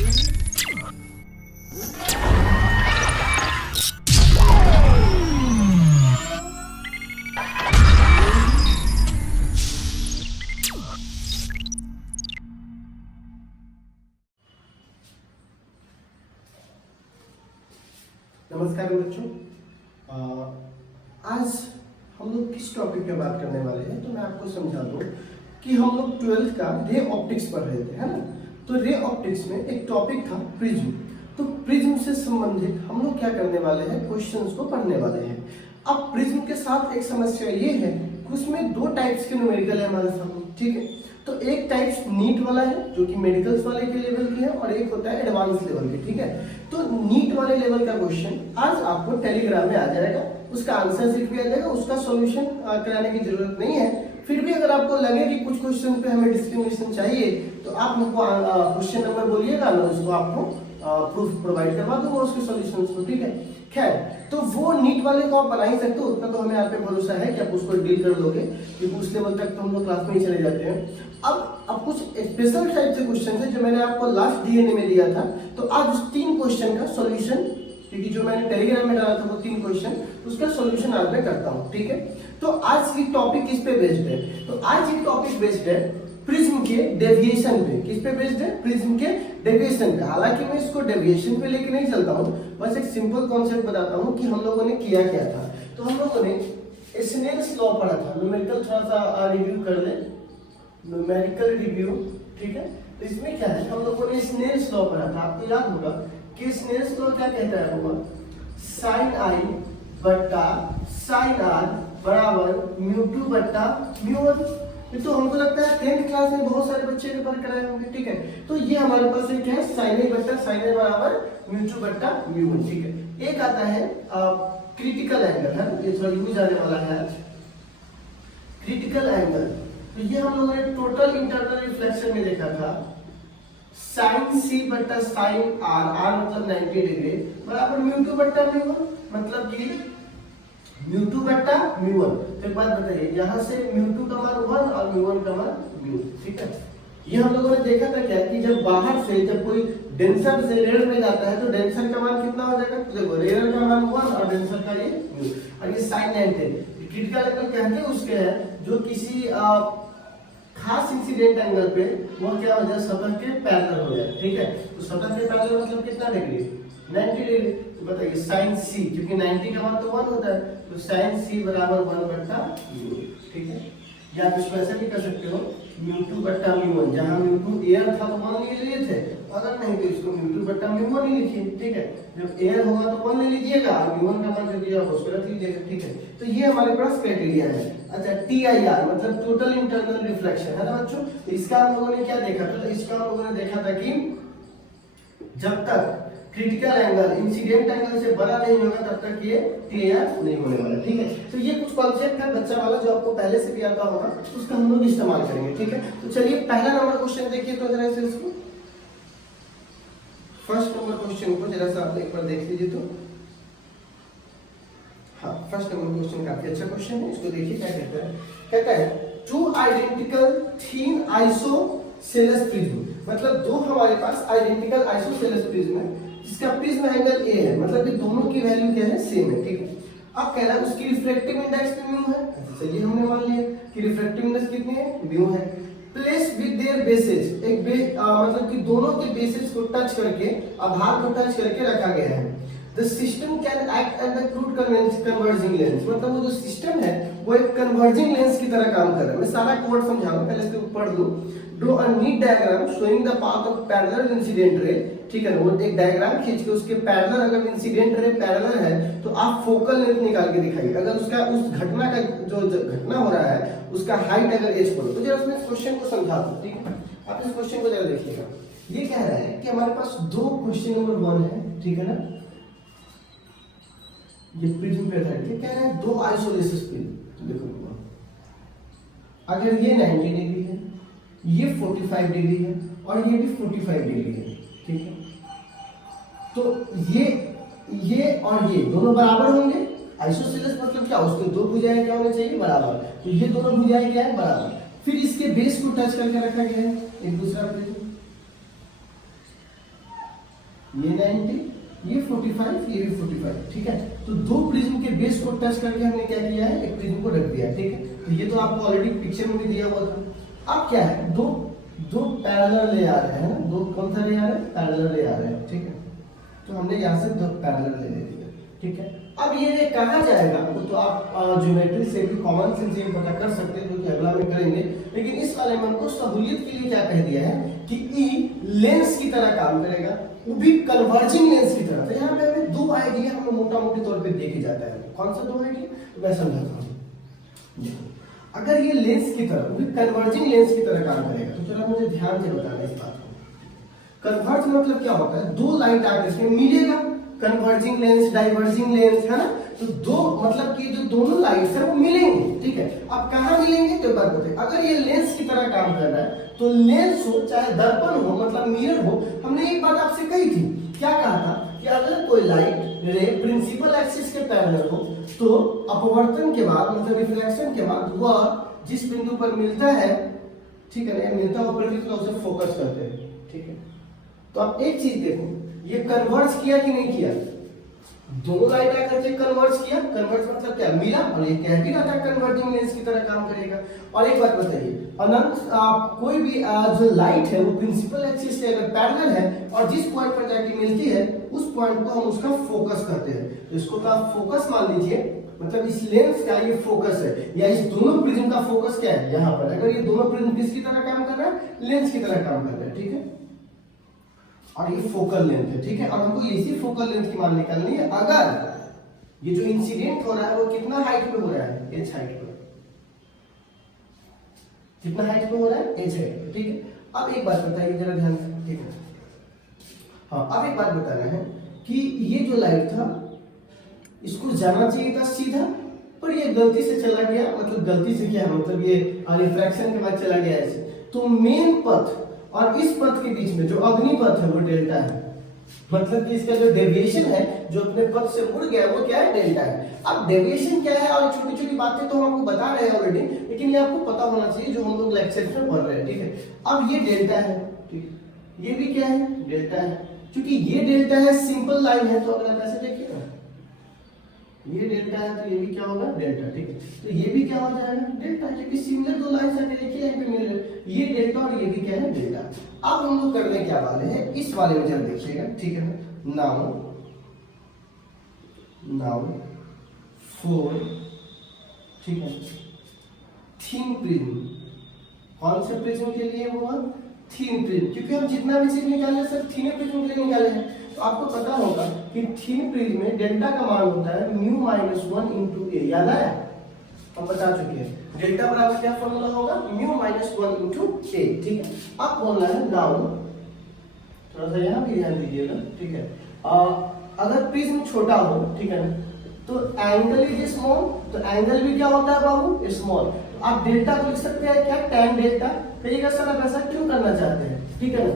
नमस्कार बच्चों, आज हम लोग किस टॉपिक पे बात करने वाले हैं तो मैं आपको समझा दूं कि हम लोग 12th का रे ऑप्टिक्स पढ़ रहे थे, है ना। तो रे ऑप्टिक्स में एक टॉपिक था प्रिज्म। तो प्रिज्म से संबंधित हम लोग क्या करने वाले हैं, क्वेश्चंस को पढ़ने वाले हैं। अब प्रिज्म के साथ एक समस्या ये है कि उसमें दो टाइप्स के न्यूमेरिकल है हमारे सामने, ठीक है। तो एक टाइप नीट वाला है जो कि मेडिकल्स वाले के लेवल की है, और एक होता है एडवांस लेवल की, ठीक है। तो नीट वाले लेवल का क्वेश्चन आज आपको टेलीग्राम में आ जाएगा, उसका आंसर शीट भी आ जाएगा, उसका सॉल्यूशन कराने की जरूरत नहीं है। फिर भी अगर आपको लगे कि कुछ क्वेश्चन पे हमें डिस्क्रिमिनेशन चाहिए तो आप हमको क्वेश्चन नंबर बोलिएगा, मैं उसको आपको प्रूफ प्रोवाइड करवा दूंगा उसके सॉल्यूशंस को, ठीक है। खैर, तो वो नीट वाले को आप बना ही सकते हो, उतना तो हमें आप पे भरोसा है कि आप उसको डील कर लोगे, क्योंकि उस लेवल तक तो हम लोग क्लास में ही चले जाते हैं। अब कुछ स्पेशल टाइप से क्वेश्चन है जो मैंने आपको लास्ट डीएनए में दिया था। तो आज उस 3 क्वेश्चन का सॉल्यूशन, क्योंकि जो मैंने टेलीग्राम में डाला था वो 3 क्वेश्चन, उसका सॉल्यूशन आज मैं करता हूँ, ठीक है। तो आज की टॉपिक किस पे बेस्ड है, तो आज की टॉपिक बेस्ड है प्रिज्म के डेविएशन पे। किस पे बेस्ड है, प्रिज्म के डेविएशन पे। हालांकि मैं इसको डेविएशन पे लेके नहीं चलता हूँ, बस एक सिंपल कॉन्सेप्ट बताता हूँ कि हम लोगों ने किया क्या था। तो हम लोगों ने स्नेल्स लॉ पढ़ा था, न्यूमेरिकल थोड़ा सा रिव्यू कर ले, न्यूमेरिकल रिव्यू, ठीक है। तो इसमें क्या है, हम लोगों ने स्नेल्स लॉ पढ़ा था, आपको याद होगा कि स्नेल्स लॉ क्या कहता है, वो साइन आई बट्टा साइन आर बराबर म्यू टू बट्टा म्यू वन। ये तो हमको लगता है 10th क्लास में बहुत सारे बच्चे पेपर कराए होंगे, ठीक है। तो ये हमारे पास एक है साइन आई बट्टा साइन आई बराबर म्यू टू बट्टा म्यू वन, ठीक है। एक आता है क्रिटिकल एंगल, है ना, ये थोड़ा यूज आने वाला है आज, क्रिटिकल एंगल। तो ये हम लोगों ने टोटल इंटरनल रिफ्लेक्शन में देखा था, साइन सी बट्टा साइन आर, आर मतलब 90 डिग्री बराबर म्यू टू बट्टा म्यू वन, मतलब कि म्यू टू बट्टा म्यू वन। तो एक बात बताइए, यहाँ से म्यू टू का मान 1 और म्यू वन का मान म्यू, ठीक है। ये हम लोगों ने देखा था क्या कि जब बाहर से जब कोई डेंसर से रेयर में जाता है तो डेंसर का मान कितना हो जाएगा, तो देखो रेयर का मान 1 और डेंसर का ये म्यू। और ये साइन 90 क्रिटिकल एंगल कहते हैं उसके हैं जो किसी खास इंसिडेंट एंगल पे वो क्या हो जाए, सतह के पैरेलल हो जाए, ठीक है। तो सतह के पैरेलल मतलब कितना डिग्री, 90 डिग्री। तो बताइए साइन सी, क्योंकि 90 का मान तो 1 होता है, तो साइन सी बराबर 1 बट्टा म्यू, ठीक है। या आप इसको ऐसे भी कर सकते हो म्यू टू बट्टा म्यू वन, जहां म्यू टू एयर था तो 1 ले लिए थे, अगर नहीं तो इसको म्यू टू बट्टा म्यू वन ही लिखिए, ठीक है। जब एयर होगा तो 1 ले लीजिएगा और म्यू वन का मान जो दिया उसको रख लीजिएगा, ठीक है। तो ये हमारे पास क्राइटेरिया है। अच्छा, टीआईआर मतलब टोटल इंटरनल रिफ्लेक्शन, है ना बच्चों। तो इसका हम लोगों ने क्या देखा था, तो इसका हम लोगों ने देखा था कि जब तक क्रिटिकल एंगल इंसिडेंट एंगल से बड़ा नहीं होगा तब तक ये टीआईआर नहीं होने वाला, ठीक है। तो ये कुछ कॉन्सेप्ट है बच्चा वाला जो आपको पहले से भी आता होगा, उसका हम लोग इस्तेमाल करेंगे, ठीक है। तो चलिए पहला नंबर क्वेश्चन देखिए तो जरा से इसको, फर्स्ट नंबर क्वेश्चन को जरा सा आप एक बार देख लीजिए। तो हाँ, फर्स्ट नंबर क्वेश्चन काफी अच्छा क्वेश्चन है, इसको देखिए क्या कहता है। कहता है टू आइडेंटिकल थीन आइसोसेलेस प्रिज्म, मतलब दो हमारे पास आइडेंटिकल आइसोसेलेस प्रिज्म है जिसका प्रिज्म एंगल ए है, मतलब कि दोनों की वैल्यू क्या है, सेम है, ठीक है। अब कह रहा है उसकी रिफ्रैक्टिव इंडेक्स भी म्यू है, चलिए हमने मान लिया कि रिफ्रैक्टिव इंडेक्स कितनी है, म्यू है। प्लेस विद देयर बेसिस, मतलब कि दोनों के बेसिस को टच करके, आधार को टच करके रखा गया है। The system can act as a crude converging lens, मतलब वो जो सिस्टम है वो एक कन्वर्जिंग लेंस की तरह काम कर रहा है। मैं सारा कोड समझा रहा हूँ, पहले इसको पढ़ लूं। Draw a neat diagram showing the path of parallel incident ray, ठीक है। वो एक डायग्राम खींच के उसके पैरेलल, अगर इंसिडेंट रे पैरेलल है तो आप फोकल लेंथ निकाल के दिखाइए। अगर उसका उस घटना का जो घटना हो रहा है उसका हाइट अगर एच बोलो तो जरा उसमें क्वेश्चन को समझा दो, ठीक है। आप इस क्वेश्चन को जरा देखिएगा। ये कह रहा है कि हमारे पास दो क्वेश्चन नंबर 1 है, ठीक है ना। ये प्रिज्म पे था, क्या कह रहा है, दो आइसोलेसिस प्रिज्म। तो देखो अगर ये 90 डिग्री है, ये 45 डिग्री है और ये भी 45 डिग्री है, ठीक है। तो ये और ये दोनों बराबर होंगे। आइसोसेलेस मतलब क्या, उसके दो भुजाएं क्या होने चाहिए, बराबर। तो ये दोनों भुजाएं क्या है, बराबर। फिर इसके बेस को टच करके रखा गया है एक दूसरा प्रिज्म, ये 90, ये 45, ये भी 45, ठीक है। तो दो प्रिज्म के बेस को टच करके हमने क्या किया है, एक प्रिज्म को रख दिया है, ठीक है। तो ये तो आपको ऑलरेडी पिक्चर में भी दिया हुआ था। अब क्या है, दो पैरेलल ले आ रहे हैं ना, दो कौन सा ले आ रहे हैं, पैरेलल ले आ रहे हैं, ठीक है। तो हमने यहाँ से दो पैरेलल ले लिया, ठीक है। अब ये कहाँ जाएगा वो तो आप ज्योमेट्री से भी कॉमन सेंस से पता कर सकते हैं, जो कि अगला में करेंगे। लेकिन इस वाले में हमको सहूलियत के लिए क्या कह दिया है कि ई लेंस की तरह काम करेगा, वो भी कन्वर्जिंग लेंस की तरह। तो यहाँ पे हमें दो आइडिया हमें मोटा मोटी तौर पे देखे जाता है। कौन सा दो आइडिया, तो मैं समझाता हूँ। अगर ये लेंस की तरह, वो भी कन्वर्जिंग लेंस की तरह काम करेगा, तो जरा मुझे ध्यान से बताना इस बात को। कन्वर्ज मतलब क्या होता है, दो लाइन आपस में मिलेगा, कन्वर्जिंग लेंस, डाइवर्जिंग लेंस, है ना। तो दो मतलब कि जो दोनों लाइट्स है वो मिलेंगे, ठीक है। अब कहाँ मिलेंगे तो बात बताइए। अगर ये लेंस की तरह काम कर रहा है तो लेंस हो चाहे दर्पण हो मतलब मिरर हो, हमने एक बात आपसे कही थी, क्या कहा था कि अगर कोई लाइट रे प्रिंसिपल एक्सिस के पैरेलल हो तो अपवर्तन के बाद मतलब रिफ्लेक्शन के बाद वह जिस बिंदु पर मिलता है, ठीक है ना, मिलता हुआ प्रतिबिंब उसे फोकस करते हैं, ठीक है। तो आप एक चीज देखो, ये कन्वर्ज किया कि नहीं किया, दोनों लाइट आकर के कन्वर्ज किया। कन्वर्ज मतलब क्या, मिला, और ये कह भी रहा था कन्वर्जिंग लेंस की तरह काम करेगा। और एक बात बताइए, अनंत कोई भी जो लाइट है वो प्रिंसिपल एक्सिस के अगर पैरेलल है और जिस पॉइंट पर जाके मिलती है उस पॉइंट को हम उसका फोकस करते हैं। तो इसको तो आप फोकस मान लीजिए, मतलब इस लेंस का ये फोकस है, या इस दोनों प्रिज्म का फोकस क्या है यहाँ पर। अगर ये दोनों प्रिज्म किसकी तरह काम कर रहा है, लेंस की तरह काम कर रहा है, ठीक है। और ये फोकल लेंथ है, ठीक है। और हमको इसी फोकल लेंथ की मान निकालनी है। अगर ये जो इंसिडेंट हो रहा है वो कितना हाइट पे हो रहा है, एच हाइट पे, कितना हाइट पे हो रहा है, एच हाइट पे, ठीक है। अब एक बात बताइए जरा ध्यान से, ठीक है। हाँ, अब एक बात बताना है कि ये जो लाइट था इसको जाना चाहिए था सीधा, पर ये गलती से चला गया। मतलब गलती से क्या, मतलब ये रिफ्रैक्शन के बाद चला गया ऐसे। तो मेन पथ और इस पथ के बीच में जो अग्निपथ है वो डेल्टा है, मतलब कि इसका जो डेविएशन है जो अपने पथ से मुड़ गया वो क्या है, डेल्टा है। अब डेविएशन क्या है और छोटी छोटी बातें तो हम आपको बता रहे हैं ऑलरेडी, लेकिन ये आपको पता होना चाहिए जो हम लोग लेक्चर में पढ़ रहे हैं, ठीक है। अब ये डेल्टा है, ठीक है, ये भी क्या है, डेल्टा है। क्योंकि ये डेल्टा है, सिंपल लाइन है, तो अगर आप ऐसे देखिए ना, ये डेल्टा है तो ये भी क्या होगा, डेल्टा, ठीक है। तो ये भी क्या हो जाएगा, डेल्टा, क्योंकि सिमिलर दो लाइन से एक ही लाइन पे मिल रहे, ये डेल्टा और ये भी क्या है, डेल्टा। अब हम लोग करने क्या वाले हैं, इस वाले में जब देखिएगा, ठीक है। नाउ फोर, ठीक है, थीन प्रिज्म। कौन से प्रिज्म के लिए हुआ, थीन प्रिज्म, क्योंकि हम जितना भी चीज निकाले सब थीन प्रिज्म के लिए निकाले हैं। तो आपको पता होगा कि थीन प्रिज्म में डेल्टा का मान होता है म्यू माइनस 1 इंटू ए, याद आया, हम बता चुके हैं। डेल्टा बराबर क्या फॉर्मूला होगा, म्यू माइनस 1 इंटू ए, ठीक है। अब बोलना है नाउ, थोड़ा सा यहाँ भी ध्यान दीजिएगा, ठीक है। अगर प्रिज्म छोटा हो, ठीक है ना, तो एंगल इज स्मॉल, तो एंगल भी क्या होता है बाबू, स्मॉल। आप डेल्टा को लिख सकते हैं क्या, टैन डेल्टा। कहिएगा सर आप ऐसा क्यों करना चाहते हैं, ठीक है ना।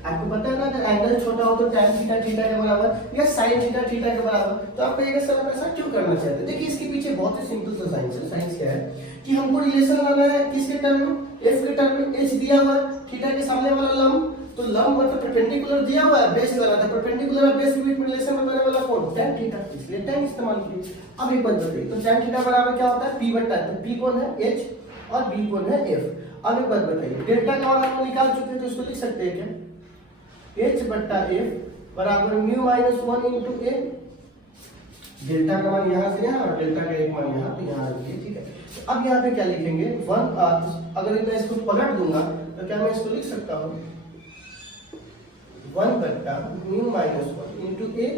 आपको पता है ना अगर एंगल छोटा हो तो tan थीटा थीटा के बराबर या sin थीटा थीटा के बराबर। तो आप कहिएगा सर आप ऐसा क्यों करना चाहते हैं। देखिए इसके पीछे बहुत ही सिंपल सा साइंस है। साइंस क्या है कि हमको रिलेशन लाना है किसके टर्म में, f के टर्म में। h दिया हुआ है, थीटा के सामने वाला लंब, तो लंब मतलब परपेंडिकुलर दिया हुआ है, बेस वाला था, परपेंडिकुलर और बेस के बीच में रिलेशन बताने वाला कौन, tan थीटा, इसलिए tan इस्तेमाल किए। अब एक बात बताइए, तो tan थीटा बराबर क्या होता है, p बटा, तो p कौन है, h, और b कौन है, f। अब एक बात बताइए, डेल्टा का मान हम निकाल चुके हैं, तो इसको लिख सकते हैं क्या, h बट्टा f बराबर म्यू माइनस 1 इंटू ए। डेल्टा का मान यहाँ से यहाँ और डेल्टा का एक मान यहाँ पे यहाँ रखिए, ठीक है। तो अब यहाँ पे क्या लिखेंगे, 1, अगर मैं इसको पलट दूंगा तो क्या मैं इसको लिख सकता हूँ 1 बट्टा म्यू माइनस 1 इंटू ए,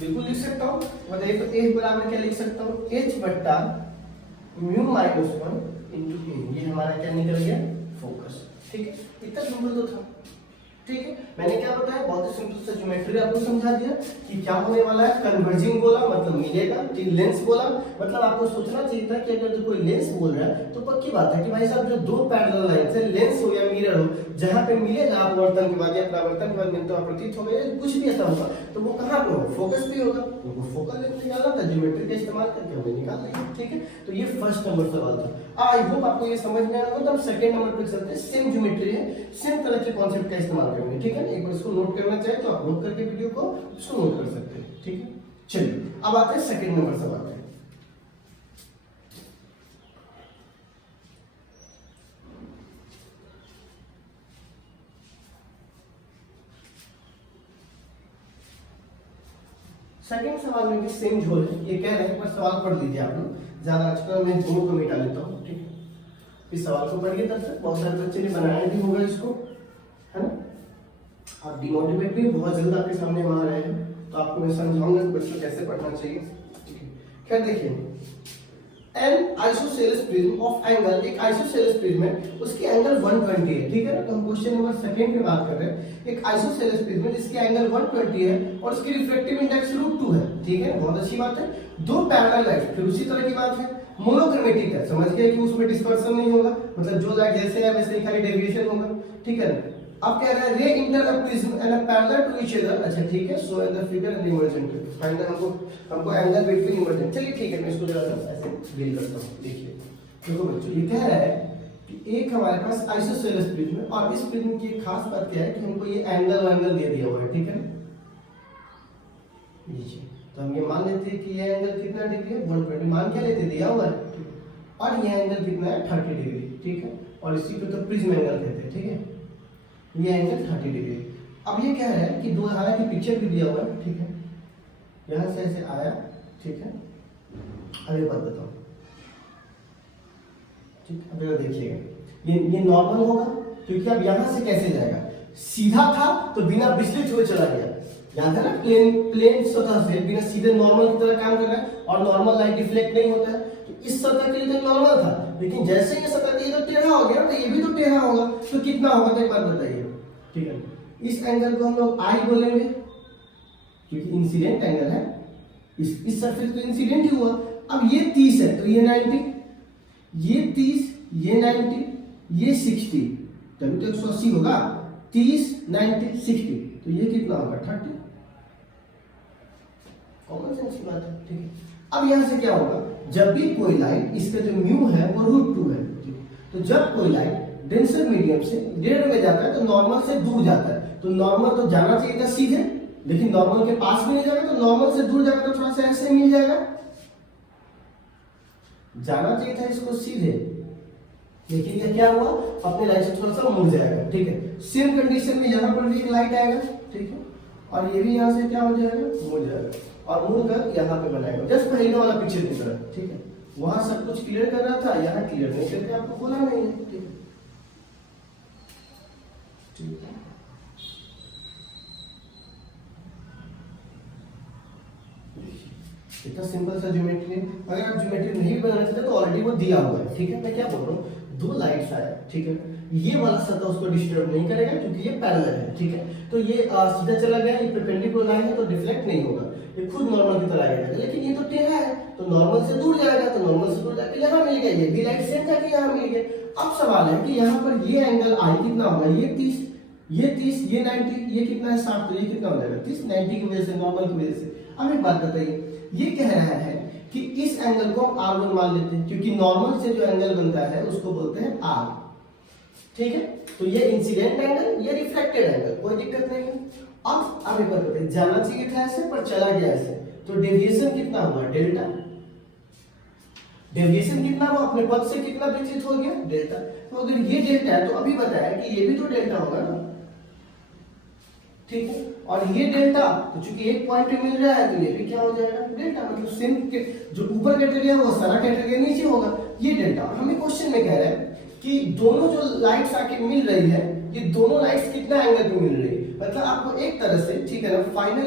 बिल्कुल लिख सकता हूँ। बताइए तो a बराबर क्या लिख सकता हूँ, h बट्टा म्यू माइनस 1 इंटू ए। ये हमारा क्या निकल गया, फोकस, ठीक है। इतना सिंपल तो था, ठीक है। मैंने क्या बताया, बहुत ही सिंपल सा ज्योमेट्री आपको समझा दिया कि क्या होने वाला है, कन्वर्जिंग बोला मतलब मिलेगा, ठीक, लेंस बोला मतलब आपको सोचना चाहिए था कि अगर कोई लेंस बोल रहा है तो पक्की बात है कि भाई साहब जो दो पैरेलल लाइन से लेंस हो या मिरर हो, जहां पे मिलेगा अपवर्तन के बाद या परावर्तन के बाद मिलता हुआ प्रतीत होगा, कुछ भी ऐसा होगा, तो वो कहां पे होगा, फोकस पे होगा। तो वो फोकल लेंथ निकालना था, ज्योमेट्री का इस्तेमाल करके हमने निकाल लिया, ठीक है। तो ये फर्स्ट नंबर सवाल था। आई होप आपको ये समझ में आया। तो हम सेकंड नंबर पे चलते हैं, सेम ज्योमेट्री है, सेम तरह के कॉन्सेप्ट का इस्तेमाल बात करेंगे, ठीक है ना। एक बार इसको नोट करना चाहे तो आप नोट करके वीडियो को इसको नोट कर सकते हैं, ठीक है। चलिए अब आते हैं सेकंड नंबर सवाल पे। सेकंड सवाल में भी सेम झोल है, ये कह रहे हैं, पर सवाल पढ़ लीजिए आप लोग, ज्यादा आजकल मैं दोनों को मिटा लेता हूँ, ठीक है। इस सवाल को पढ़िए, तब तक बहुत सारे बच्चे ने बनाया भी होगा इसको, है ना। आप डिमोटिवेट भी बहुत जल्द आपके सामने वहां रहे हैं, तो आपको मैं समझाऊंगा कि बच्चों कैसे पढ़ना चाहिए, ठीक है। खैर देखिए, N isosceles prism of angle, एक आइसोसेलेस प्रिज्म है, उसकी एंगल 120 है, ठीक है ना। तो हम क्वेश्चन नंबर सेकंड की बात कर रहे हैं। एक आइसोसेलेस प्रिज्म है जिसकी एंगल 120 है और उसकी रिफ्रैक्टिव इंडेक्स √2 है, ठीक है, बहुत अच्छी बात है। दो पैरेलल लाइट, फिर उसी तरह की बात है, मोनोक्रोमेटिक है, समझ गए कि उसमें डिस्पर्शन नहीं होगा, मतलब जो लाइट जैसे है वैसे ही खाली डेविएशन होगा, ठीक है ना। अब कह रहा है ray enter a prism and a parallel to each other, अच्छा ठीक है, so in the figure and emergent find हमको एंगल बिटवीन इमर्जेंट, चलिए ठीक है, मैं इसको जरा ऐसे डील करता हूं। देखिए देखो बच्चों, ये कह रहा है कि एक हमारे पास आइसोसेलेस प्रिज्म है और इस प्रिज्म की एक खास बात क्या है कि हमको ये एंगल दे दिया हुआ है, ठीक है ना। लीजिए, तो हम ये मान लेते हैं कि ये एंगल कितना डिग्री है, 120, मान क्या लेते दिया हुआ है, और ये एंगल कितना है, 30 डिग्री, ठीक है, और इसी को तो प्रिज्म एंगल कहते हैं, ठीक है। ये एंगल 30 डिग्री। अब ये कह रहा है कि दो धारा की पिक्चर भी दिया हुआ है, ठीक है, यहां से ऐसे आया, ठीक है। अब एक बात बताओ, ठीक है, अब देखिएगा, ये नॉर्मल होगा, क्योंकि अब यहां से कैसे जाएगा, सीधा था तो बिना विचलित हुए चला गया, याद है ना, प्लेन सतह से बिना सीधे नॉर्मल की तरह काम कर रहा है, और नॉर्मल लाइट रिफ्लेक्ट नहीं होता है, तो इस सतह के लिए तो नॉर्मल था, लेकिन जैसे ये सतह ये तो टेढ़ा हो गया, तो ये भी तो टेढ़ा होगा, तो कितना होगा, तो एक बात बताइए, ठीक है। इस एंगल को हम लोग आई बोलेंगे, क्योंकि इंसिडेंट एंगल है, इस सरफेस पे इंसिडेंट ही हुआ। अब ये 30 है तो ये 90, ये 30, ये 90, ये 60, तभी तो 180 होगा, 30, 90, 60, तो ये कितना होगा, 30। कॉमन सेंस की बात है, ठीक है। अब यहां से क्या होगा, जब भी कोई लाइट, इसका जो म्यू है वो √2 है, तो जब कोई लाइट डेंसर मीडियम से डेड में जाता है तो नॉर्मल से दूर जाता है, तो नॉर्मल तो जाना चाहिए था सीधे, लेकिन नॉर्मल के पास भी नहीं जाएगा, तो नॉर्मल से दूर जाएगा तो थोड़ा सा ऐसे मिल जाएगा, जाना चाहिए था इसको सीधे, लेकिन ये क्या हुआ, अपने लाइट से थोड़ा सा मुड़ जाएगा, ठीक है। सेम कंडीशन में यहां पर भी एक लाइट आएगा, ठीक है, और ये भी यहां से क्या हो जाएगा, मुड़ जाएगा, और मुड़कर यहाँ पे बनाएगा, जस्ट पहले वाला पिक्चर की तरह, ठीक है। वहां सब कुछ क्लियर कर रहा था, यहाँ क्लियर नहीं करके आपको बोला नहीं है, ठीक है, ठीक है। इतना सिंपल सा ज्योमेट्री है, अगर आप ज्योमेट्री नहीं बनाना चाहते तो ऑलरेडी वो दिया हुआ है, ठीक है। मैं क्या बोल रहा हूँ, दो लाइट्स आए, ठीक है, ये वाला सतह उसको डिस्टर्ब नहीं करेगा क्योंकि ये पैरेलल है, ठीक है, तो ये सीधा चला गया, ये परपेंडिकुलर लाइन है तो डिफ्लेक्ट नहीं होगा, ये खुद नॉर्मल की तरह आएगा, लेकिन ये तो टेढ़ा है तो नॉर्मल से दूर जाएगा, तो नॉर्मल से दूर जाके यहाँ मिल गया, ये भी लाइट सेम जाके यहाँ मिल गया। अब सवाल है कि यहाँ पर ये एंगल आई कितना होगा, ये 30, ये 30, ये 90, ये कितना है 60, तो ये कितना हो जाएगा 30, 90 की वजह से, नॉर्मल की वजह से। अब एक बात बताइए, ये कह रहा है कि इस एंगल को हम R1 मान लेते हैं, क्योंकि नॉर्मल से जो एंगल बनता है उसको बोलते हैं R, ठीक है। तो ये इंसिडेंट एंगल, ये रिफ्लेक्टेड एंगल, कोई दिक्कत नहीं है। अब एक बात बताइए, जाना चाहिए था ऐसे पर चला गया ऐसे, तो डेविएशन कितना हुआ, डेल्टा, डेविएशन कितना हुआ, अपने पथ से कितना विचलित हो गया, डेल्टा। तो अगर ये डेल्टा है तो अभी बताया कि ये भी तो डेल्टा होगा ना, ठीक है, और ये डेल्टा, तो चूंकि एक पॉइंट पे मिल रहा है तो ये भी क्या हो जाएगा, डेल्टा, मतलब सेम जो ऊपर कैटेगरी वो सारा कैटेगरी नीचे होगा, ये डेल्टा। हमें क्वेश्चन में कह रहा है कि दोनों जो लाइट्स आके मिल रही है, ये दोनों लाइट्स कितना एंगल पे मिल रही है, मतलब आपको एक तरह से, ठीक है ना, फाइनल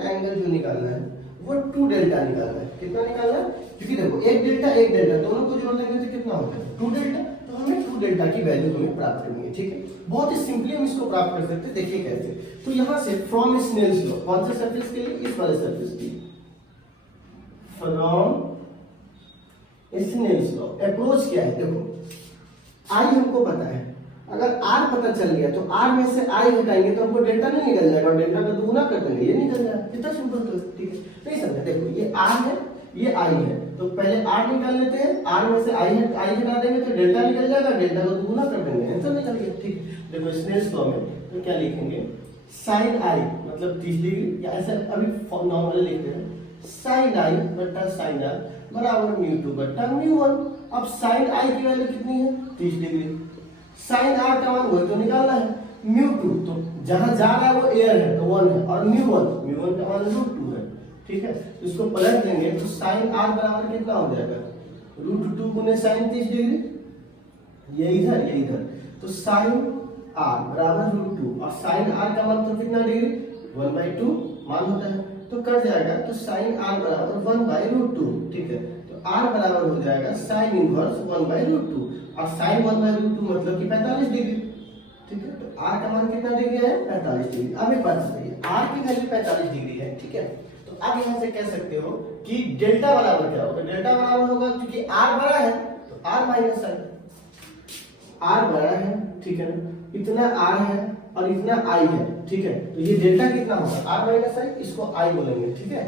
एंगल जो निकालना है वो 2 डेल्टा निकालना है। कितना निकालना है, क्योंकि देखो एक डेल्टा दोनों को जोड़ देंगे तो कितना होता है 2 डेल्टा, तो हमें 2 डेल्टा की वैल्यू हमें प्राप्त करनी है, ठीक है। बहुत ही सिंपली हम इसको प्राप्त कर सकते हैं, देखिए कैसे। तो यहां से फ्रॉम स्नेल्स लॉ, कौन से सरफेस के लिए, इस वाले सरफेस के लिए, फ्रॉम स्नेल्स लॉ अप्रोच क्या है, देखो आई हमको पता है, अगर r पता चल गया तो r में से i हटाएंगे तो हमको डेल्टा नहीं निकल जाएगा, और डेल्टा का 2 गुना कर देंगे ये निकल जाएगा, कितना सिंपल, तो ठीक है। नहीं समझा, देखो ये r है, ये आई है, तो पहले आर निकाल लेते हैं, आर में से आई हटा देंगे तो डेल्टा निकल जाएगा, डेल्टा को गुना कर देंगे, आंसर निकल गया। ठीक, देखो स्नेल्स लॉ में तो क्या लिखेंगे, साइन आई मतलब 30 डिग्री, या ऐसा अभी नॉर्मली लिखते हैं साइन आई बटा साइन आर बराबर म्यू टू बटा म्यू वन। अब साइन आई की वैल्यू कितनी है 30 डिग्री, साइन आर का मान वही तो निकालना है, म्यू टू तो जहां जा रहा है वो एयर है तो 1 है, और म्यू वन का मान √2 है। ठीक है, तो इसको पलट देंगे तो साइन आर बराबर कितना हो जाएगा, √2 गुने साइन 30 डिग्री, ये इधर, तो साइन आर बराबर √2 और साइन आर का मान तो कितना डिग्री 1/2 मान होता है, तो कट जाएगा, तो साइन आर बराबर 1/√2। ठीक है, तो आर बराबर हो जाएगा साइन इनवर्स 1/√2 और साइन 1/√2 मतलब कि 45 डिग्री। ठीक है, तो आर का मान कितना डिग्री है 45 डिग्री। अब एक बात बताइए, आर की वैल्यू 45 डिग्री है। ठीक है, तो अब यहां से कह सकते हो कि डेल्टा बराबर क्या होगा, डेल्टा बराबर होगा क्योंकि आर बड़ा है तो आर माइनस आर बड़ा है। ठीक है ना, इतना आर है और इतना आई है। ठीक है, तो ये डेल्टा कितना होगा आर माइनस आई, इसको आई बोलेंगे। ठीक है,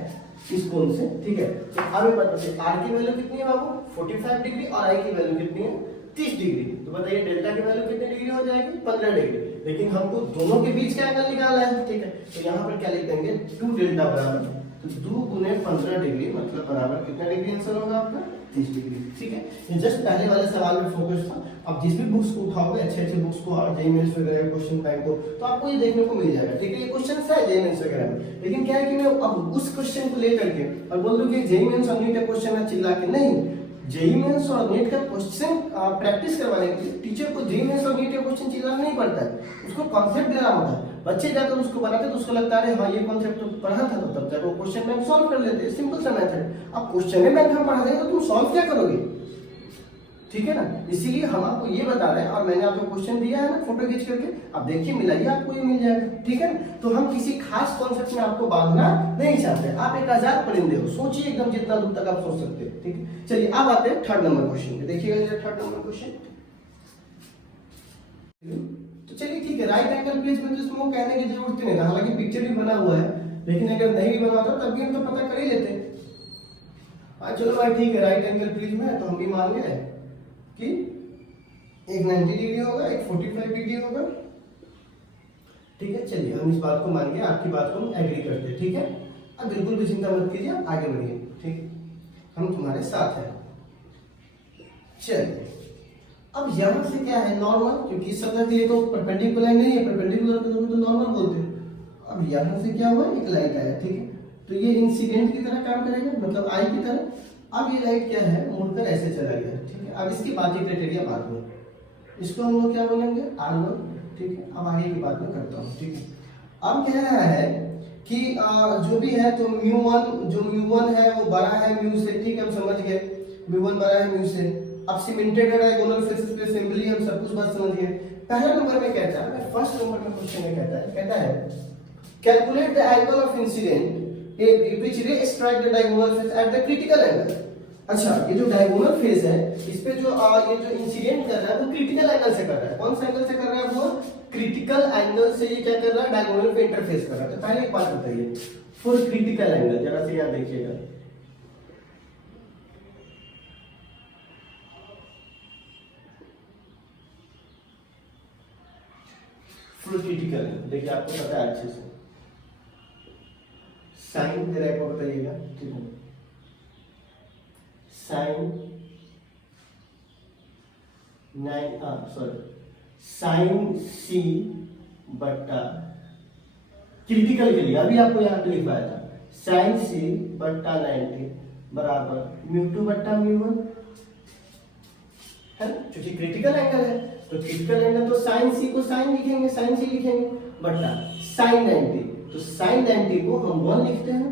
इस कोण से। ठीक है, तो अब एक बात बताइए, आर की वैल्यू कितनी है बाबू 45 डिग्री और आई की वैल्यू कितनी है 30 डिग्री, तो बताइए डेल्टा की वैल्यू कितनी डिग्री हो जाएगी 15 डिग्री, लेकिन हमको दोनों के बीच का एंगल निकालना है। ठीक है, तो यहाँ पर क्या लिख देंगे 2 डेल्टा बराबर, तो 2 गुने 15 डिग्री मतलब बराबर कितना डिग्री आंसर होगा आपका 30 डिग्री। ठीक है, ये जस्ट पहले वाले सवाल में फोकस था। अब जिस भी बुक्स को उठाओगे अच्छे बुक्स को और जेईई मेंस वगैरह क्वेश्चन बैंक को, तो आपको ये देखने को मिल जाएगा। ठीक है, ये क्वेश्चन है जेईई मेंस वगैरह में, लेकिन क्या है कि मैं अब उस क्वेश्चन को लेकर के और बोल दूं कि जेईई मेंस और नीट का क्वेश्चन है चिल्ला के, नहीं, जेईई मेंस और नीट का क्वेश्चन प्रैक्टिस करवाने के लिए टीचर को जेईई मेंस और नीट का क्वेश्चन चिल्लाना नहीं पड़ता है, उसको कॉन्सेप्ट देना होता है। बच्चे जाकर उसको बनाते तो उसको लगता है हाँ ये कॉन्सेप्ट तो पढ़ा था, तो तब जाकर वो क्वेश्चन बैंक सॉल्व कर लेते हैं, सिंपल सा मेथड। अब क्वेश्चन बैंक हम पढ़ा देंगे तो तुम सॉल्व क्या करोगे, ठीक है ना, इसीलिए हम आपको ये बता रहे हैं और मैंने आपको क्वेश्चन दिया है ना फोटो खींच करके, अब देखिए मिलाइए आपको ये मिल जाएगा। ठीक है, तो हम किसी खास कॉन्सेप्ट में आपको बांधना नहीं चाहते, आप एक आजाद परिंदे हो, सोचिए एकदम जितना दूर तक आप सोच सकते हैं। ठीक है, चलिए अब आते हैं 3rd नंबर क्वेश्चन पे, देखिएगा 3rd नंबर क्वेश्चन। तो चलिए ठीक है, राइट एंगल प्रिज्म में तो इसमें कहने की जरूरत नहीं है, हालांकि पिक्चर भी बना हुआ है, लेकिन अगर नहीं भी बना होता तब भी हम तो पता कर ही लेते। हाँ चलो भाई ठीक है, राइट एंगल प्रिज्म है तो हम भी मान गए कि एक 90 डिग्री होगा, एक 45 डिग्री होगा। ठीक है, चलिए हम इस बात को मान गए, आपकी बात को हम एग्री करते हैं। ठीक है, अब बिल्कुल भी चिंता मत कीजिए, आगे बढ़िए। ठीक, हम तुम्हारे साथ हैं। चलिए अब यहाँ से क्या है नॉर्मल, क्योंकि इस सतह के लिए तो परपेंडिकुलर नहीं है, परपेंडिकुलर तो नॉर्मल बोलते हैं। अब यहाँ से क्या हुआ, एक लाइट आया। ठीक है, तो ये इंसिडेंट की तरह काम करेगा, मतलब आई की तरह। अब ये लाइट क्या है मुड़कर ऐसे चला गया। ठीक है, अब इसकी बात क्राइटेरिया बाद में, इसको हम लोग क्या बोलेंगे R1। ठीक है, अब आगे की बात मैं करता हूँ। ठीक है, अब कह रहा है कि जो भी है तो म्यू1 है वो बड़ा है म्यू से। ठीक है, हम समझ गए म्यू1 बड़ा है म्यू से। अब सिमेंटेड डायगोनल फेसेस पे असेंबली, हम सब कुछ बात समझ गए। पहला नंबर में कहता है, फर्स्ट नंबर में क्वेश्चन में कहता है calculate the angle of incident which ray strike the diagonal face at the critical angle। अच्छा, ये जो डायगोनल फेस है इस पे जो ये जो इंसिडेंट कर रहा है वो क्रिटिकल एंगल से कर रहा है। कौन सा एंगल से कर रहा है वो क्रिटिकल एंगल से। ये क्या कर रहा है डायगोनल पे इंटरफेस कर रहा है। तो पहले एक बात बताइए, फॉर क्रिटिकल एंगल जरा से याद देखिएगा, फॉर क्रिटिकल देखिए आपको पता है अच्छे से, साइन जरा एक बताइएगा। ठीक है, साइन साइन सी बट्टा क्रिटिकल के लिए अभी आपको यहाँ पे लिखवाया था, साइन सी बट्टा 90 बराबर म्यू2 बट्टा म्यू1 है, क्योंकि क्रिटिकल एंगल है तो क्रिटिकल एंगल तो साइन सी को साइन लिखेंगे, साइन सी लिखेंगे बट्टा साइन 90, तो साइन 90 को हम 1 लिखते हैं।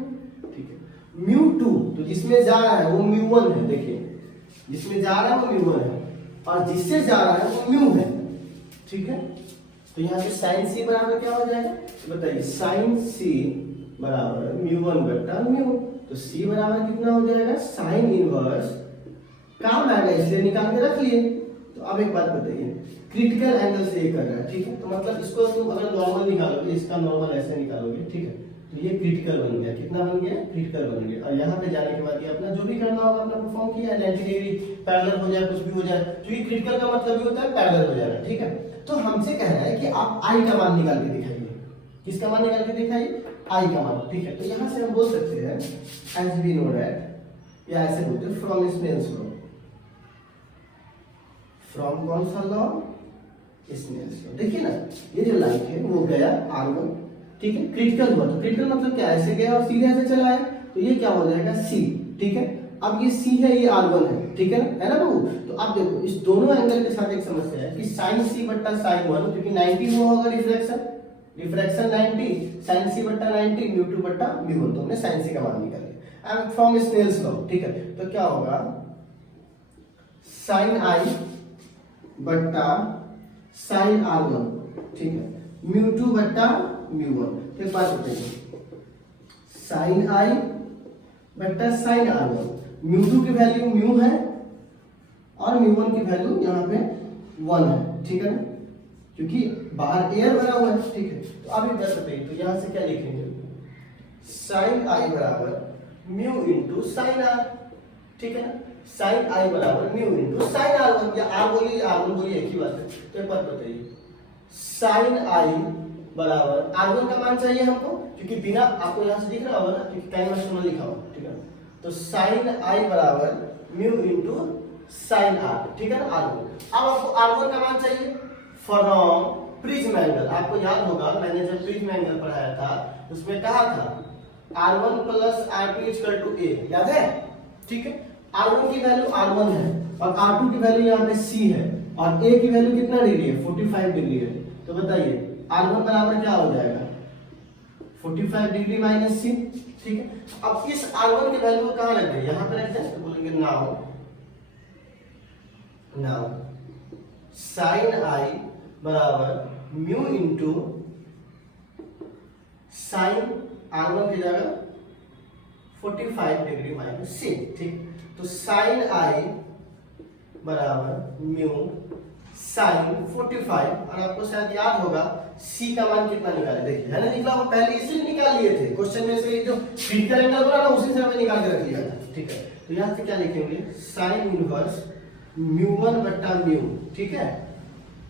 ठीक है, म्यू2 तो जिसमें जा रहा है वो म्यू1 है। देखिए जिसमें जा रहा है वो म्यू1 है और जिससे जा रहा है वो म्यू है। ठीक है, तो यहाँ पे साइन सी बराबर क्या हो जाएगा बताइए, साइन सी बराबर म्यू1 बट्टा म्यू, तो सी बराबर कितना हो जाएगा साइन इनवर्स, काम आएगा इसलिए निकाल के रख लिए। तो अब एक बात बताइए, क्रिटिकल एंगल से ये कर रहा है। ठीक है, तो मतलब इसको तुम अगर नॉर्मल निकालोगे, इसका नॉर्मल ऐसे निकालोगे। ठीक है, तो ये क्रिटिकल बन गया, कितना बन गया, क्रिटिकल बन गया। और यहाँ पे जाने के बाद ये अपना जो भी करना होगा अपना परफॉर्म किया, 90 डिग्री पैरेलल हो जाए, कुछ भी हो जाए, क्योंकि क्रिटिकल का मतलब भी होता है पैरेलल हो जाना, ठीक है। तो हमसे कह रहा है कि आप आई का मान निकाल के दिखाइए, किसका मान निकाल के दिखाइए, आई का मान, ठीक है। तो यहाँ से हम बोल सकते हैं एज वी नो दैट, या ऐसे बोलते हैं फ्रॉम स्नेल्स लॉ, फ्रॉम कौन सा लॉ, स्नेल्स लॉ। देखिए ना, ये जो लाइट है वो गया R1, ठीक है, क्रिटिकल हुआ, तो क्रिटिकल मतलब क्या, ऐसे गया और सीधे ऐसे चला है, तो ये क्या हो जाएगा C, ठीक है। अब ये C है, ये R1 है, ठीक है ना बाबू। तो अब देखो इस दोनों एंगल के साथ एक समस्या है कि sin C बट्टा sin 1, क्योंकि 90 हुआ होगा रिफ्रैक्शन, रिफ्रैक्शन 90, sin C बट्टा 90, म्यू 2 बट्टा म्यू 1, तो हमने sin C का मान निकाल लिया। अब फ्रॉम स्नेल्स लॉ, ठीक है, तो क्या होगा, sin I बट्टा sin R1, ठीक है, म्यू 2 बट्टा म्यू 1। एक बात बताइए, sin I बट्टा sin R1, म्यू 2 की वैल्यू म्यू है और म्यू 1 की वैल्यू यहाँ पे 1 है, ठीक है ना, क्योंकि बाहर एयर भरा हुआ है, ठीक है। तो अब एक बात बताइए, तो यहाँ से क्या लिखेंगे, sin I बराबर म्यू इंटू sin R, ठीक है ना, sin I बराबर म्यू इंटू sin R1, या R बोलिए R1 बोलिए, एक ही बात है। तो एक बात बताइए, sin I बराबर R1 का मान चाहिए हमको, क्योंकि बिना आपको यहाँ से दिख रहा होगा ना, क्योंकि टाइम में लिखा हुआ, ठीक है। तो sin I बराबर म्यू इंटू sin R, ठीक है ना, R1। अब आपको R1 का मान चाहिए फ्रॉम प्रिज्म एंगल। आपको याद होगा मैंने जब प्रिज्म एंगल पढ़ाया था उसमें कहा था R1 plus R2 equal to A, याद है, ठीक है। R1 की वैल्यू R1 है और R2 की वैल्यू यहाँ पे C है और A की वैल्यू कितना डिग्री है, 45 डिग्री है। तो बताइए R1 बराबर क्या हो जाएगा, 45 डिग्री माइनस C, ठीक है। अब इस R1 की वैल्यू कहाँ रख दें, यहाँ पे रख दें, तो बोलेंगे नाउ sin I बराबर म्यू इंटू sin R1 की जगह 45 डिग्री माइनस C, ठीक। तो sin I बराबर म्यू sin 45, और आपको शायद याद होगा C का मान कितना निकाले, देखिए है ना, निकला वो पहले इसे निकाल लिए थे क्वेश्चन में से, जो क्रिटिकल एंगल बना ना उसी से हमें निकाल के रख लिया था, ठीक है। तो यहाँ से क्या लिखेंगे, sin इनवर्स म्यू 1 बट्टा म्यू, ठीक है।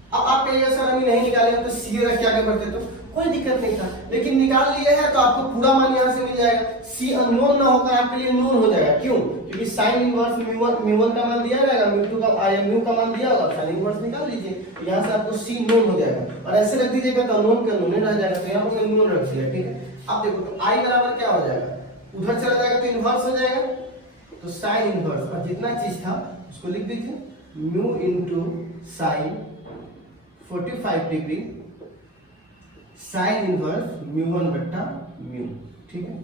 अब आप कहिए सर अभी नहीं निकाले तो सी रख के आगे बढ़ते, तो कोई दिक्कत नहीं था, लेकिन निकाल लिए हैं तो आपको पूरा मान यहाँ से मिल जाएगा। सी अननोन ना होकर आपके लिए नोन हो जाएगा, क्यों, क्योंकि साइन इनवर्स म्यू 1 का मान दिया जाएगा, म्यू 2 का म्यू का मान दिया होगा, साइन इनवर्स निकाल लीजिए, तो यहाँ से आपको सी नोन हो जाएगा। और ऐसे रख दीजिएगा तो नोन का नोन रह जाएगा, तो यहाँ पर नोन रख दिया, ठीक है। अब देखो तो आई बराबर क्या हो जाएगा, उधर चला जाएगा तो इनवर्स हो जाएगा, तो साइन इनवर्स, और जितना चीज था उसको लिख दीजिए, mu into sine 45 degree sine inverse mu 1 बट्टा म्यू, ठीक है।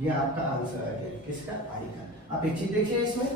ये आपका आंसर आ गया, किसका, आई का। आप एक चीज देखिए इसमें,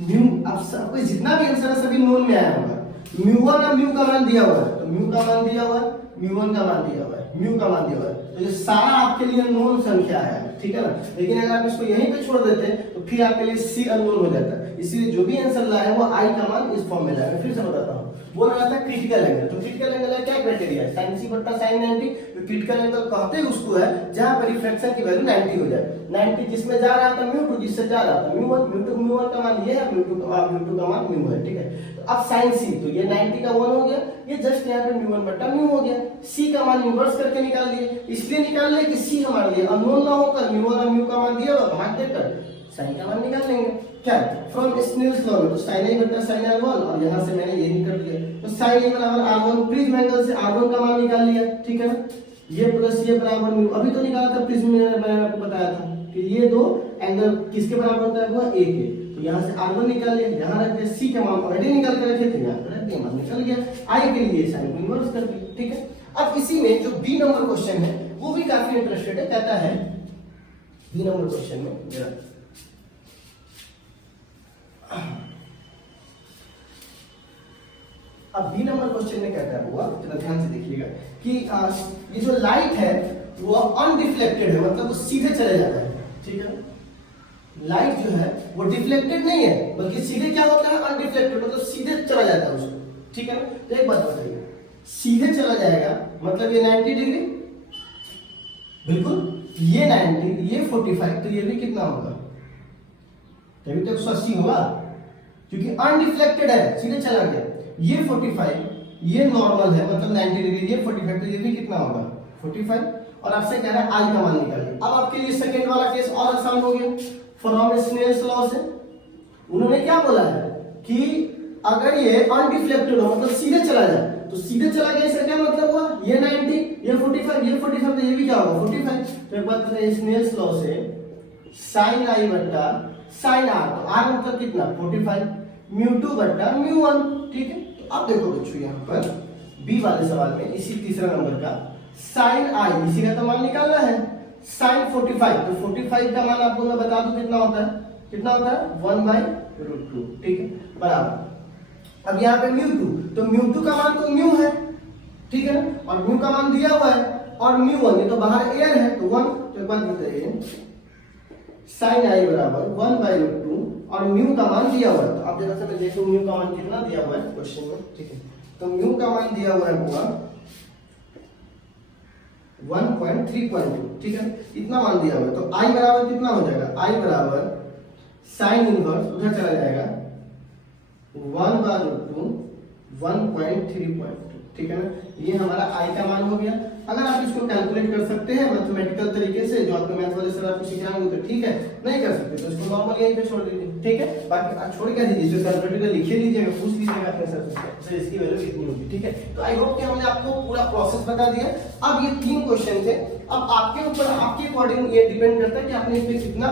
म्यू, अब सबको जितना भी आंसर है सभी नोन में आया होगा। म्यू 1 और म्यू का मान दिया हुआ है, तो म्यू का मान दिया हुआ है, म्यू 1 का मान दिया हुआ है, म्यू का मान दिया हुआ है, तो ये सारा आपके लिए नोन संख्या है, ठीक है ना। लेकिन अगर आप इसको यहीं पे छोड़ देते तो फिर आपके लिए सी अननोन हो जाता है, इसीलिए जो भी आंसर लाए वो आई का मान इस फॉर्म में लाएगा। फिर से बताता हूँ, बोल रहा था क्रिटिकल एंगल, तो क्रिटिकल एंगल का क्या क्राइटेरिया है, sin c बट्टा sin 90। तो क्रिटिकल एंगल कहते हैं उसको है जहां पर रिफ्रैक्शन की वैल्यू 90 हो जाए, 90 जिसमें जा रहा था म्यू 2, जिससे जा रहा था म्यू 1, म्यू 1 का मान ये है, म्यू 2 का मान म्यू है, ठीक है। तो अब sin c, तो ये 90 का 1 हो गया, ये जस्ट यहाँ पे म्यू 1 बट्टा म्यू हो गया। c का मान इनवर्स करके निकाल लिए, इसलिए निकाल लिए कि c हमारे लिए अननोन ना होकर म्यू 1 और म्यू का मान दिया होगा, भाग देकर sin का मान निकाल लेंगे। क्या फ्रॉम स्नेल्स लॉ में, तो sin a बट्टा sin R1, और यहाँ से मैंने ये निकाल लिया, तो sin a बराबर R1, प्रिज्म एंगल से R1 का मान निकाल लिया, ठीक है ना। ये प्लस ये बराबर म्यू, अभी तो निकाला था प्रिज्म में, मैंने आपको बताया था कि ये दो एंगल किसके बराबर होता है, वो a के। तो यहाँ से R1 निकाल लिया, यहाँ रख दिया, c का मान ऑलरेडी निकाल के रखे थे, यहाँ पर रख दिया, मान निकल गया। i के लिए sin को इन्वर्स कर दिया, ठीक है। अब इसी में जो b नंबर क्वेश्चन है वो भी काफी इंटरेस्टेड है, कहता है b नंबर क्वेश्चन में मेरा, अब बी नंबर क्वेश्चन में कहता है हुआ, जरा ध्यान से देखिएगा कि ये जो लाइट है वो अनडिफ्लेक्टेड है, मतलब वो सीधे चले जाता है, ठीक है। लाइट जो है वो डिफ्लेक्टेड नहीं है, बल्कि सीधे क्या होता है, अनडिफ्लेक्टेड, मतलब सीधे चला जाता है उसको, ठीक है ना। तो एक बात बताइए, सीधे चला जाएगा मतलब ये 90 डिग्री, बिल्कुल ये 90, ये 45, तो ये भी कितना होगा, तभी तो 180 होगा, क्योंकि अनडिफ्लेक्टेड है, सीधे चला गया। ये 45, ये नॉर्मल है मतलब 90 डिग्री, ये 45, तो ये भी कितना होगा 45। और आपसे कह रहा है आई का मान निकालिए। अब आपके लिए सेकंड वाला केस और आसान हो गया। फ्रॉम स्नेल्स लॉ से उन्होंने क्या बोला है कि अगर ये अनडिफ्लेक्टेड हो मतलब सीधे चला जाए, तो सीधे चला गया इसका क्या मतलब हुआ, ये 90, ये 45, ये 45, तो ये भी क्या होगा 45। तो एक बात बताइए, स्नेल्स लॉ से sin i बट्टा sin r, तो r मतलब कितना 45, μ2 बट्टा μ1, ठीक है। तो अब देखो बच्चों यहाँ पर बी वाले सवाल में इसी तीसरा नंबर का sin i, इसी का तो मान निकालना है, sin 45, तो 45 का मान आपको मैं बता दूं कितना होता है, कितना होता है 1/√2, ठीक है, बराबर। अब यहाँ पे μ2, तो μ2 का मान तो μ है, ठीक है ना, और μ का मान दिया हुआ है, और μ1 ये तो बाहर एयर है तो 1। तो एक बात बताइए, sin i बराबर 1/√2 और μ का मान दिया हुआ है, तो आप जरा से मैं देखूं μ का मान कितना दिया हुआ है क्वेश्चन में, ठीक है। तो μ का मान दिया हुआ है पूरा 1.3.2, ठीक है, इतना मान दिया हुआ है। तो i बराबर कितना हो जाएगा, i बराबर sin इनवर्स उधर चला जाएगा 1/√2 1.3.2, ठीक है ना। ये हमारा i का मान हो गया। अगर आप इसको कैलकुलेट कर सकते हैं मैथमेटिकल तरीके से, जो आपके मैथ वाले सर आपको सिखाएंगे तो ठीक है, नहीं कर सकते तो इसको नॉर्मल यहीं पे छोड़ दीजिए, ठीक है। बाकी आप छोड़ क्या दीजिए, इसको कैलकुलेटर लिख लीजिएगा, पूछ लीजिएगा अपने सर से इसकी वैल्यू कितनी होगी, ठीक है। तो आई होप कि हमने आपको पूरा प्रोसेस बता दिया। अब ये 3 क्वेश्चन थे, अब आपके ऊपर, आपके अकॉर्डिंग ये डिपेंड करता है कि आपने इसमें कितना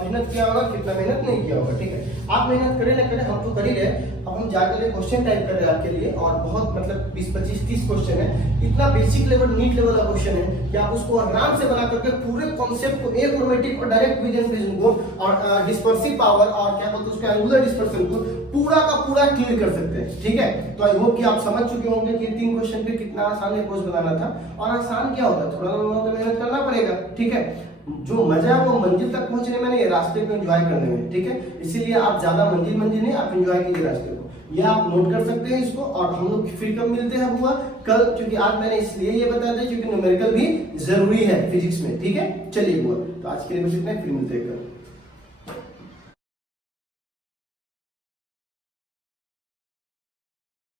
मेहनत किया होगा, कितना मेहनत नहीं किया होगा, ठीक है। आप मेहनत करें ना करें, हम तो कर ही रहे। अब हम जाकर क्वेश्चन टाइप कर रहे हैं आपके लिए, और बहुत मतलब 20, 25, 30 क्वेश्चन है। इतना बेसिक लेवल, नीट लेवल का क्वेश्चन है कि आप उसको आराम से बना करके पूरे कॉन्सेप्ट को एरोमेटिक और डायरेक्ट विजन प्रिज्म को और डिस्पर्सिव पावर और क्या बोलते हैं उसके एंगुलर डिस्पर्सन को पूरा का पूरा क्लियर कर सकते हैं, ठीक है। तो आई होप कि आप समझ चुके होंगे कि 3 क्वेश्चन पे कितना आसान अप्रोच बनाना था। और आसान क्या होता है, थोड़ा बहुत मेहनत करना पड़ेगा, ठीक है। जो मजा है वो मंजिल तक पहुंचने में नहीं, रास्ते को एंजॉय करने में, ठीक है। इसीलिए आप ज्यादा मंजिल नहीं, आप एंजॉय कीजिए रास्ते को। ये आप नोट कर सकते हैं इसको। और हम लोग फिर कब मिलते हैं बुआ, कल, क्योंकि आज मैंने इसलिए ये बता दिया क्योंकि न्यूमेरिकल भी जरूरी है फिजिक्स में, ठीक है। चलिए बुआ, तो आज के लिए बस इतना ही, फिर मिलते हैं कल।